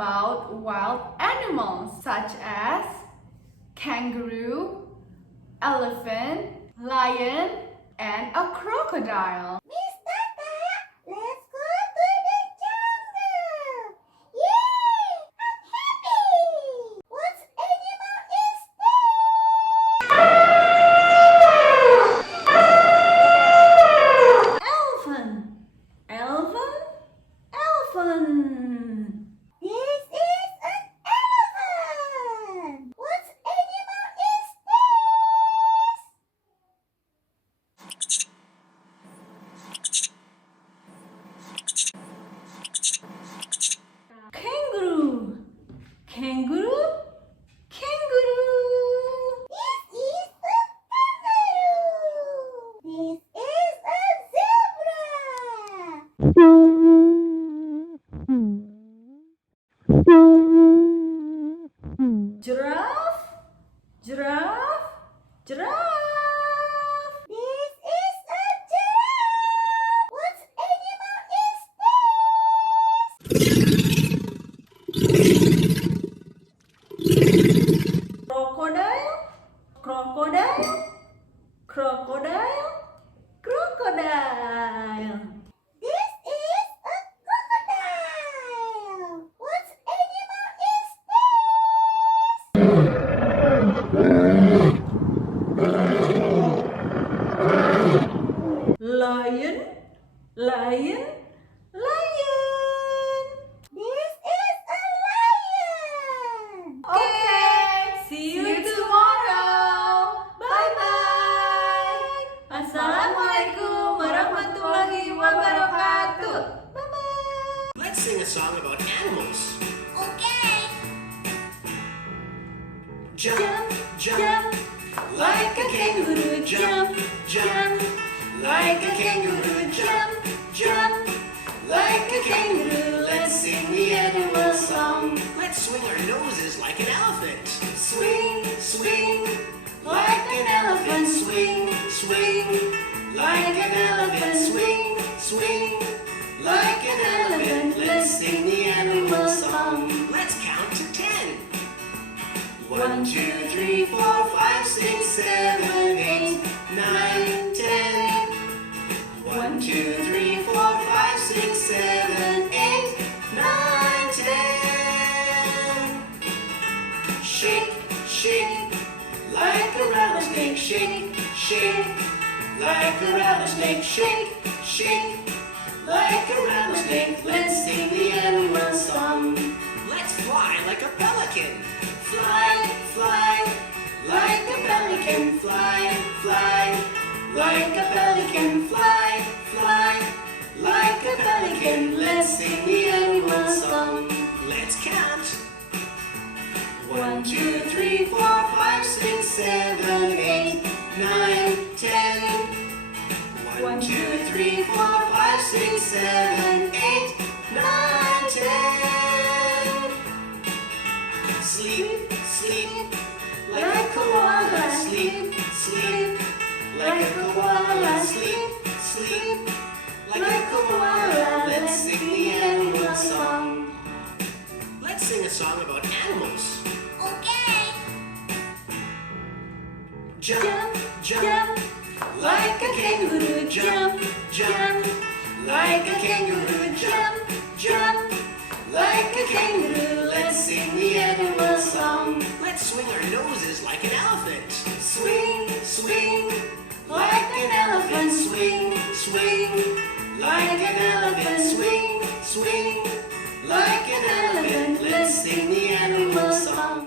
about wild animals such as kangaroo, elephant, lion, and a crocodile. Miss Tata, let's go to the jungle. Yay! I'm happy. What animal is Elephant, elephant, elephant. This is an elephant. What animal is Kangaroo, kangaroo, kangaroo. This is a kangaroo. This is a zebra. Giraffe, giraffe, giraffe. This is a giraffe. What animal is Crocodile, crocodile, crocodile, crocodile. This is a crocodile. What animal is Lion, lion, lion. This is a lion. Okay, see you tomorrow. Bye-bye. Assalamualaikum warahmatullahi wabarakatuh. Bye-bye. Let's sing a song about animals. Okay. Jump, Jump, like a kangaroo. Jump, jump, like a kangaroo. Jump, jump, like a kangaroo. Let's sing the animal song. Let's swing our noses like an elephant. Swing, swing, like an elephant. Swing, swing, like an elephant. Swing, swing, like an elephant. Let's sing the animal song. Let's count to 10. 1, 2, 3, 4, 5, 6, 7, 8, 9, 10. 1, 2, 3, 4, 5, 6, 7, 8, 9, 10. Shake, shake, like a rattlesnake. Shake, shake, like a rattlesnake. Shake, shake, like a rattlesnake. Let's sing the animal song. Let's fly like a pelican. Fly, fly, like a pelican. Fly, fly, like a pelican. Fly, fly, like a pelican. Let's sing the animal song. Let's count. 1, 2, 3, 4, 5, 6, 7, 8, 9, 10. 1, 2, 3, 4, 5, 6, 7, 8, 9, 10. Sleep, sleep, like a koala. Sleep, sleep, like a koala. Sleep, sleep, like a koala. Let's sing the animal song. Let's sing a song about animals. Okay. Jump, Jump, like a kangaroo. Jump, jump, like a kangaroo. Jump, jump, like a kangaroo. Let's sing the animal song. Let's swing our noses like an elephant. Swing, swing, like an elephant. Swing, swing, like an elephant. Swing, swing, like an elephant. Let's sing the animal song.